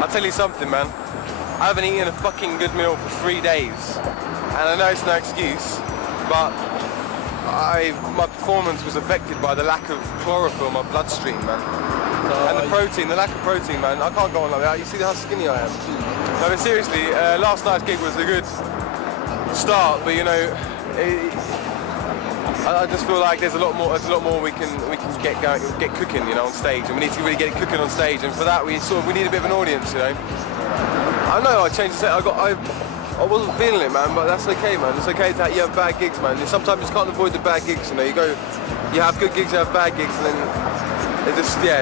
I'll tell you something, man. I haven't eaten a fucking good meal for 3 days. And I know it's no excuse, but my performance was affected by the lack of chlorophyll in my bloodstream, man. And the lack of protein, man. I can't go on like that. You see how skinny I am? No, but seriously, last night's gig was a good start, but you know, I just feel like there's a lot more we can get cooking, you know, on stage, and we need to really get cooking on stage, and for that we need a bit of an audience, you know. I know I changed the set. I wasn't feeling it, man, but that's okay, man. It's okay that you have bad gigs, man. Sometimes you just can't avoid the bad gigs, you know. You have good gigs, you have bad gigs, and then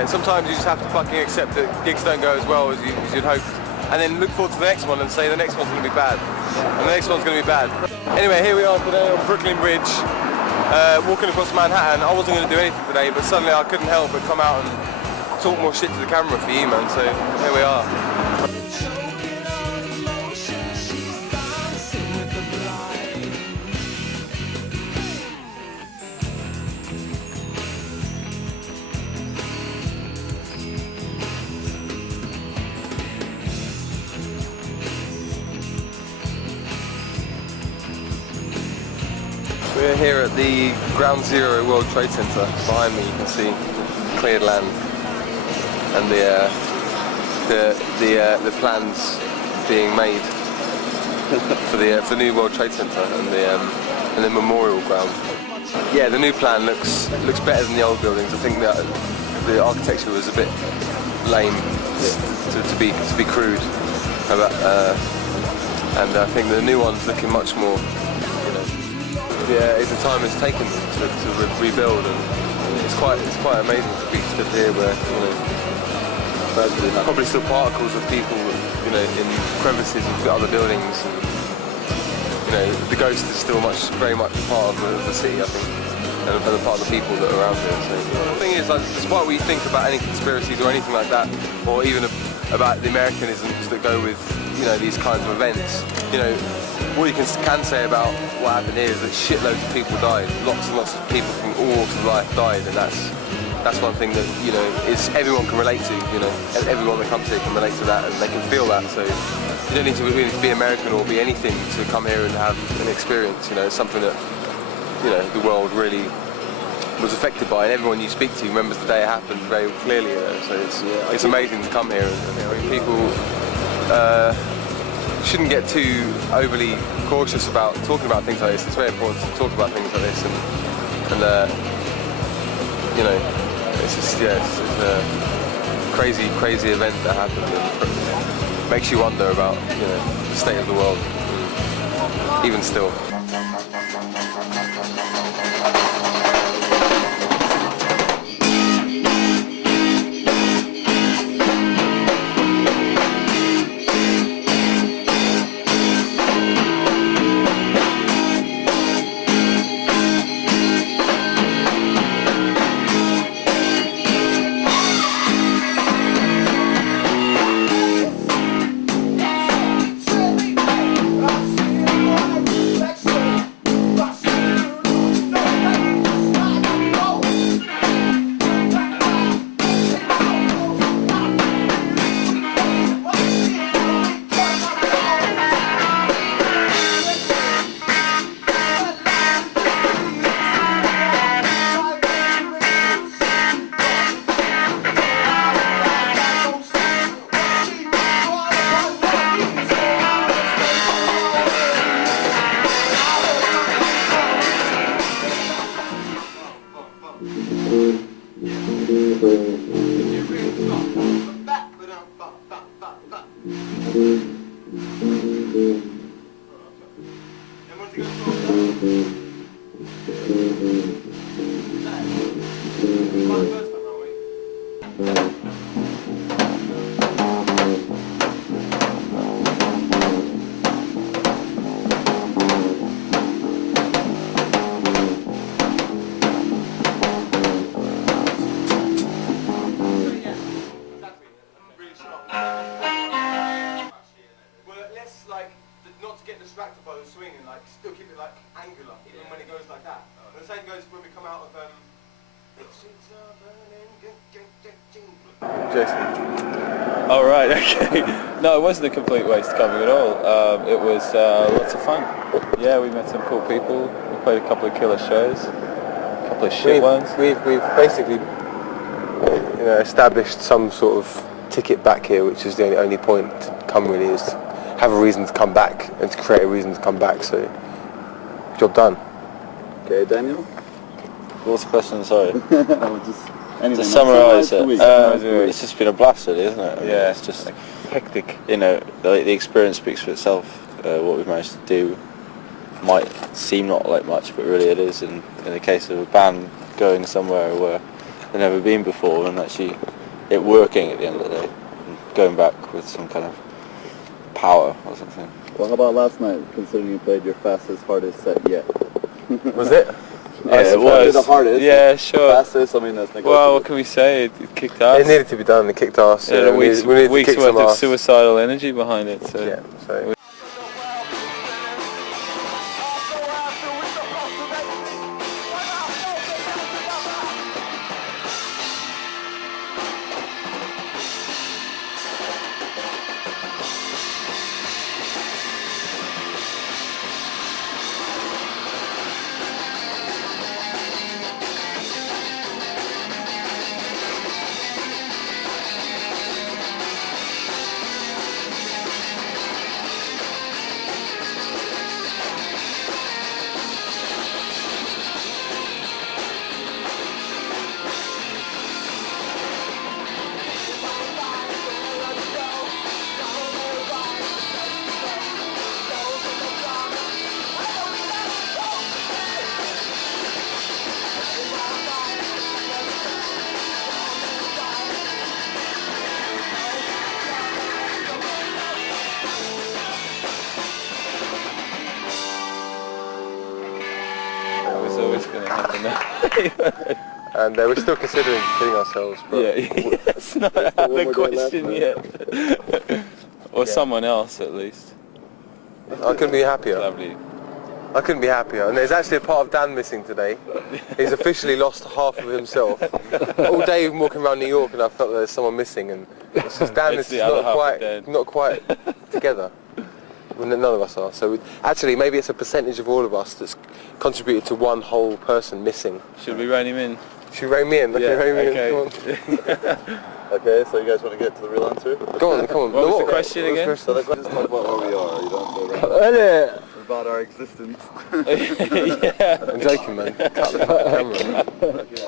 sometimes you just have to fucking accept that gigs don't go as well as you'd hoped, and then look forward to the next one and say the next one's going to be bad, and the next one's going to be bad. Anyway, here we are today on Brooklyn Bridge, walking across Manhattan. I wasn't going to do anything today, but suddenly I couldn't help but come out and talk more shit to the camera for you, man, so here we are. We're here at the Ground Zero World Trade Center. Behind me you can see cleared land and the plans being made for the new World Trade Center and the memorial ground. Yeah, the new plan looks better than the old buildings. I think that the architecture was a bit lame, to be crude, and I think the new one's looking much more. Yeah, the time it's taken to rebuild, and it's quite amazing to be stood here where, you know, probably still particles of people, you know, in crevices of the other buildings, and, you know, the ghost is still very much part of the city, I think, and a part of the people that are around here. So the thing is, like, despite what you think about any conspiracies or anything like that, or even about the Americanisms that go with, you know, these kinds of events, you know, what you can say about what happened here is that shitloads of people died. Lots and lots of people from all walks of life died, and that's one thing that, you know, everyone can relate to. You know, everyone that comes here can relate to that, and they can feel that. So you don't need to really be American or be anything to come here and have an experience. You know, it's something that, you know, the world really was affected by, and everyone you speak to remembers the day it happened very clearly. You know? So it's amazing to come here, and, you know, people shouldn't get too overly cautious about talking about things like this. It's very important to talk about things like this, and you know, it's just, yeah, it's a crazy event that happened, and makes you wonder about, you know, the state of the world, even still. Jason. Oh right, okay. No, it wasn't a complete waste of coming at all. It was lots of fun. Yeah, we met some cool people. We played a couple of killer shows, a couple of shit ones. We've basically established some sort of ticket back here, which is the only point to come really, is to have a reason to come back and to create a reason to come back. So, job done. Okay, Daniel? What was the question, sorry? To summarise it, it's just been a blast really, isn't it? I mean, Yeah. it's just, Hectic. the experience speaks for itself. What we've managed to do might seem not like much, but really it is in the case of a band going somewhere where they've never been before, and actually it working at the end of the day, and going back with some kind of power or something. Well, how about last night, considering you played your fastest, hardest set yet? Was it? Yeah, it was. The hardest. Yeah, sure. Fastest, I mean, that's negotiable. Well, what can we say? It kicked ass. It needed to be done. It kicked ass. It had a we week's needed to kick worth some of ass. suicidal energy behind it. So. Yeah. So. Always going to happen. And we're still considering killing ourselves. But Yeah, it's not out of the question yet. Or someone else at least. I couldn't be happier. Lovely. I couldn't be happier. And there's actually a part of Dan missing today. He's officially lost half of himself. All day we've been walking around New York and I felt there's someone missing, and it's just Dan It's is the other half of not Dan. quite together. Well, none of us are. So actually maybe it's a percentage of all of us that's contributed to one whole person missing. Should we rein him in? Should we rein me in? Yeah, rein me okay. in. Come on. Okay, so you guys want to get to the real answer? Go on, come on. What was the question again? So let's just talk about where we are. You don't go around. About our existence. Yeah. I'm joking, man. Cut the camera. Okay.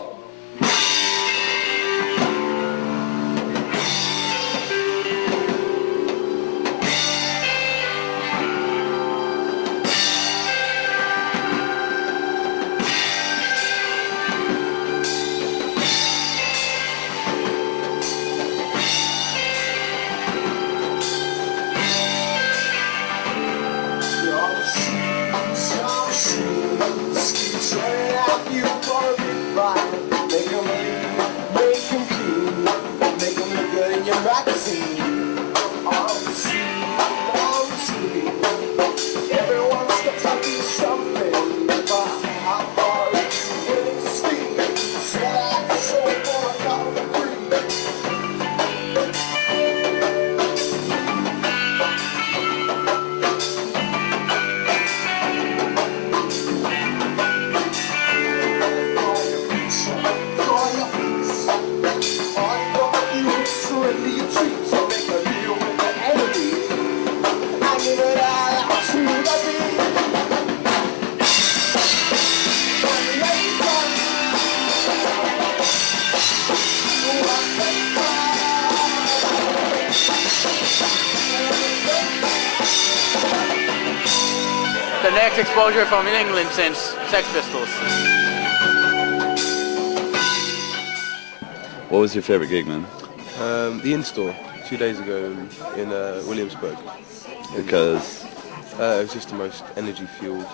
The next exposure from in England since Sex Pistols. What was your favourite gig, man? The in-store 2 days ago in Williamsburg. Because It was just the most energy-fueled,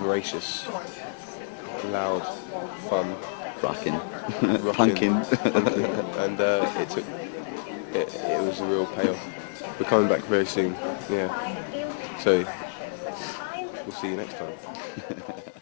voracious, loud, fun, rocking, rocking, punking. and it was a real payoff. We're coming back very soon, yeah. So we'll see you next time.